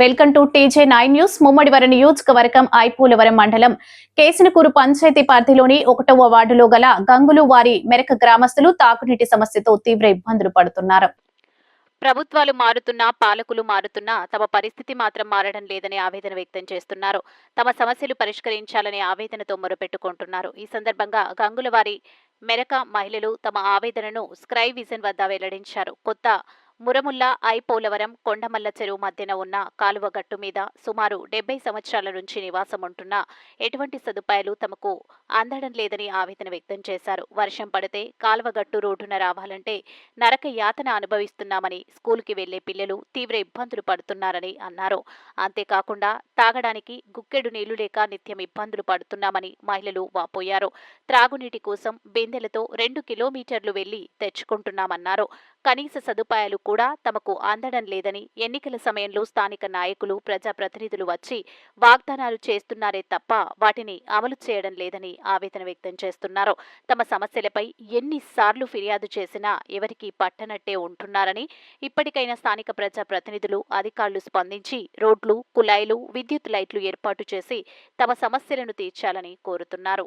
Welcome to TJ nine news. Mummidivaram నియోజకవర్గం ఐపూలవరం మండలం కేసినకూరు పంచాయతీ పరిధిలోని ఒకటవ వార్డులో గల గంగులు వారి మెరక గ్రామస్తులు తాగునీటి సమస్యతో తీవ్ర ఇబ్బందులు పడుతున్నారు. ప్రభుత్వాలు మారుతున్నా పాలకులు మారుతున్నా తమ పరిస్థితి మాత్రం మారడం లేదని ఆవేదన వ్యక్తం చేస్తున్నారు. తమ సమస్యలు పరిష్కరించాలనే ఆవేదనతో మొరపెట్టుకుంటున్నారు. ఈ సందర్భంగా గంగులవారి మెరక మహిళలు తమ ఆవేదనను స్క్రై విజన్ వద్ద వెల్లడించారు. కొత్త మురముల్ల ఐ పోలవరం కొండమల్ల చెరువు మధ్యన ఉన్న కాలువ గట్టు మీద సుమారు డెబ్బై సంవత్సరాల నుంచి నివాసం ఉంటున్న ఎటువంటి సదుపాయాలు తమకు అందడం లేదని ఆవేదన వ్యక్తం చేశారు. వర్షం పడితే కాలువ గట్టు రోడ్డున రావాలంటే నరక యాతన అనుభవిస్తున్నామని స్కూలుకి వెళ్ళే పిల్లలు తీవ్ర ఇబ్బందులు పడుతున్నారని అన్నారు. అంతేకాకుండా తాగడానికి గుక్కెడు నీళ్ళు లేక నిత్యం ఇబ్బందులు పడుతున్నామని మహిళలు వాపోయారు. త్రాగునీటి కోసం బిందెలతో రెండు కిలోమీటర్లు వెళ్ళి తెచ్చుకుంటున్నామన్నారు. కనీస సదుపాయాలు కూడా తమకు అందడం లేదని ఎన్నికల సమయంలో స్థానిక నాయకులు ప్రజాప్రతినిధులు వచ్చి వాగ్దానాలు చేస్తున్నారే తప్ప వాటిని అమలు చేయడం లేదని ఆవేదన వ్యక్తం చేస్తున్నారు. తమ సమస్యలపై ఎన్నిసార్లు ఫిర్యాదు చేసినా ఎవరికీ పట్టనట్టే ఉంటున్నారని ఇప్పటికైనా స్థానిక ప్రజాప్రతినిధులు అధికారులు స్పందించి రోడ్లు కుళాయిలు విద్యుత్ లైట్లు ఏర్పాటు చేసి తమ సమస్యలను తీర్చాలని కోరుతున్నారు.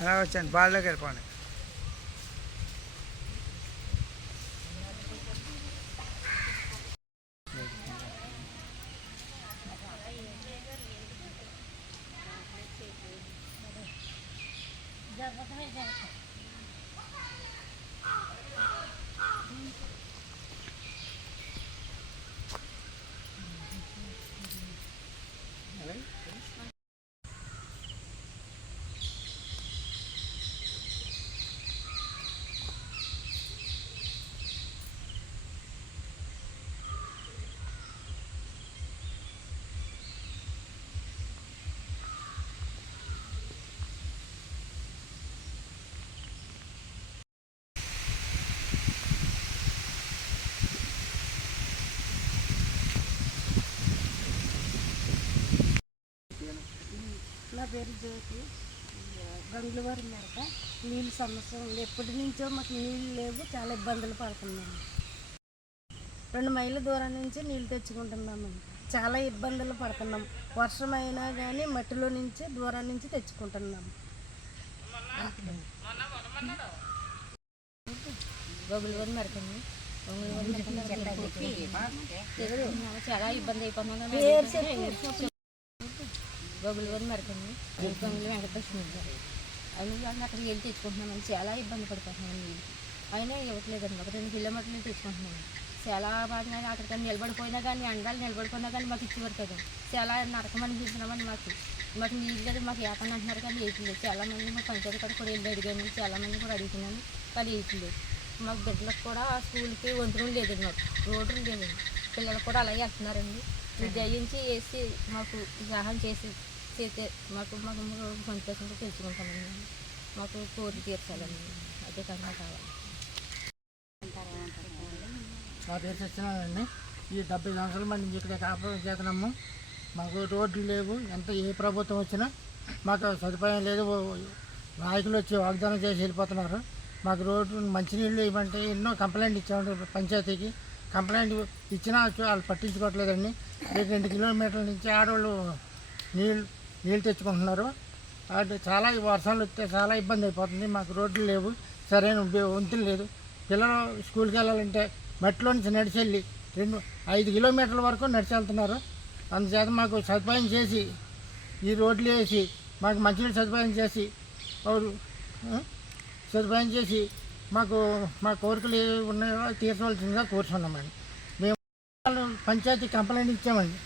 అలా వచ్చాను బాల్లోకి వెళ్ళిపోండి నా పేరు జ్యోతి. గంగులవారి మేరక నీళ్ళు సమస్య ఉంది. ఎప్పటి నుంచో మాకు నీళ్ళు లేవు. చాలా ఇబ్బందులు పడుతున్నాము. రెండు మైళ్ళ దూరం నుంచి నీళ్ళు తెచ్చుకుంటున్నాము చాలా ఇబ్బందులు పడుతున్నాం. వర్షం అయినా కానీ మట్టిలో నుంచి దూరం నుంచి తెచ్చుకుంటున్నాము గొగులూరు మరకండి చాలా ఇబ్బంది అయిపోతున్నాం. గొగులూరు మరకండి. గొంగులు వెంకటలక్ష్మి గారు. అవును కానీ అక్కడికి వెళ్ళి తెచ్చుకుంటున్నామని చాలా ఇబ్బంది పడిపోతున్నాం నీళ్ళు అయినా ఇవ్వట్లేదండి. ఒక రెండు కిలోమీటర్లు తెచ్చుకుంటున్నాము చాలా బాగా అక్కడికి నిలబడిపోయినా కానీ ఎండాలు నిలబడిపోయినా కానీ మాకు ఇచ్చేవారు కదా. చాలా నరకమని చూసినామని మాకు. మాకు నీళ్ళు లేదు మాకు ఏపని అంటున్నారు కానీ వేయట్లేదు చాలా మంది మా పంచాయతీ కాడ కూడా వెళ్ళి అడిగాను. చాలా మంది కూడా అడుగుతున్నాను కానీ వేయట్లేదు మాకు బిడ్డలకు కూడా స్కూల్కి వంతులు లేదండి మాకు. రోడ్లు లేదండి. పిల్లలు కూడా అలాగే వెళ్తున్నారండి విద్య దయించి వేసి మాకు సహాయం చేసి అయితే మాకు మాకు సంతోషంగా తెలుసుకుంటామండి మాకు కోరిక తీర్చాలండి అదే కన్నా కావాలి. నా పేరు సత్యనారాయణ ఈ డెబ్బై సంవత్సరాలు మంది ఇక్కడ కాపురం చేస్తున్నాము. మాకు రోడ్లు లేవు. ఎంత ఏ ప్రభుత్వం వచ్చినా మాకు సదుపాయం లేదు. నాయకులు వచ్చి వాగ్దానం చేసి వెళ్ళిపోతున్నారు. మాకు రోడ్డు మంచినీళ్ళు ఇవ్వంటే ఎన్నో కంప్లైంట్ ఇచ్చాము పంచాయతీకి. కంప్లైంట్ ఇచ్చినా వాళ్ళు పట్టించుకోవట్లేదండి. రెండు కిలోమీటర్ల నుంచి ఆడవాళ్ళు నీళ్ళు నీళ్ళు తెచ్చుకుంటున్నారు. అటు చాలా వర్షాలు వస్తే చాలా ఇబ్బంది అయిపోతుంది. మాకు రోడ్లు లేవు సరైన వంతులు లేదు. పిల్లలు స్కూల్కి వెళ్ళాలంటే మట్టిలో నుంచి నడిచి వెళ్ళి రెండు ఐదు కిలోమీటర్ల వరకు నడిచి వెళ్తున్నారు. అందుచేత మాకు సదుపాయం చేసి ఈ రోడ్లు వేసి మాకు మంచినీళ్ళు సదుపాయం చేసి సదుపాయం చేసి మాకు మా కోరికలు ఏ ఉన్నాయో తీర్చవలసిందిగా కోరుచున్నామండి మేము వాళ్ళు పంచాయతీ కంప్లైంట్ ఇచ్చామండి.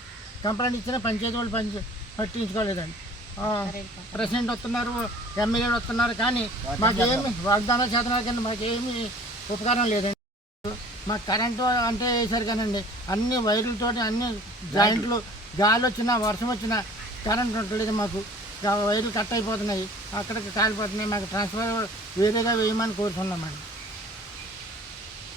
కంప్లైంట్ ఇచ్చినా పంచాయతీ వాళ్ళు పంచ పట్టించుకోలేదండి. ఆ, ప్రెసిడెంట్ వస్తున్నారు ఎమ్మెల్యేలు వస్తున్నారు కానీ మాకేమి వాగ్దానం చేతనాలు కానీ మాకేమి ఉపకారం లేదండి. మాకు కరెంటు అంటే వేసారు కానండి. అన్ని వైర్లతో అన్ని జాయింట్లు గాలి వచ్చినా వర్షం వచ్చినా కరెంట్ ఉండలేదు మాకు. వైర్లు కట్ అయిపోతున్నాయి. అక్కడికి కాలిపోతున్నాయి. మాకు ట్రాన్స్ఫర్ వేరేగా వేయమని కోరుతున్నామండి.